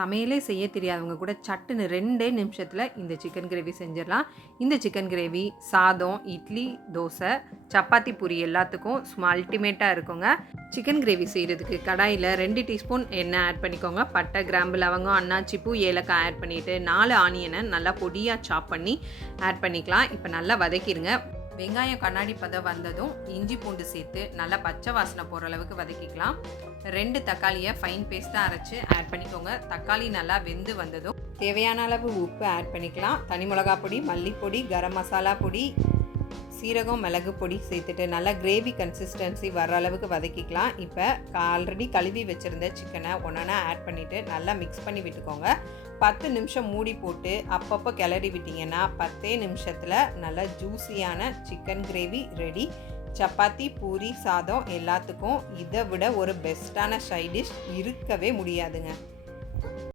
சமையலே செய்ய தெரியாதவங்க கூட சட்டுன்னு 2 நிமிஷத்தில் இந்த சிக்கன் கிரேவி செஞ்சிடலாம். இந்த சிக்கன் கிரேவி சாதம், இட்லி, தோசை, சப்பாத்தி, பூரி எல்லாத்துக்கும் சும்மா அல்டிமேட்டாக இருக்குங்க. சிக்கன் கிரேவி செய்கிறதுக்கு கடாயில் 2 டீஸ்பூன் எண்ணெய் ஆட் பண்ணிக்கோங்க. பட்டை, கிராம்பு, லவங்கம், அன்னாச்சி பூ, ஏலக்காய் ஆட் பண்ணிவிட்டு 4 ஆனியனை நல்லா பொடியாக சாப் பண்ணி ஆட் பண்ணிக்கலாம். இப்போ நல்லா வதக்கிடுங்க. வெங்காயம் கண்ணாடி பதம் வந்ததும் இஞ்சி பூண்டு சேர்த்து நல்லா பச்சை வாசனை போகிற அளவுக்கு வதக்கிக்கலாம். 2 தக்காளியை ஃபைன் பேஸ்ட்டாக அரைச்சி ஆட் பண்ணிக்கோங்க. தக்காளி நல்லா வெந்து வந்ததும் தேவையான அளவு உப்பு ஆட் பண்ணிக்கலாம். தனி மிளகா பொடி, மல்லிப்பொடி, கரம் மசாலா பொடி, சீரகம், மிளகு பொடி சேர்த்துட்டு நல்லா கிரேவி கன்சிஸ்டன்சி வர அளவுக்கு வதக்கிக்கலாம். இப்போ ஆல்ரெடி கழுவி வச்சுருந்த சிக்கனை ஒன்றா ஆட் பண்ணிவிட்டு நல்லா மிக்ஸ் பண்ணி விட்டுக்கோங்க. 10 நிமிஷம் மூடி போட்டு அப்பப்போ கிளறி விட்டிங்கன்னா 10 நிமிஷத்தில் நல்லா ஜூஸியான chicken gravy ready. Chapati, puri, சாதம் எல்லாத்துக்கும் இதை விட ஒரு பெஸ்ட்டான சைட் டிஷ் இருக்கவே முடியாதுங்க.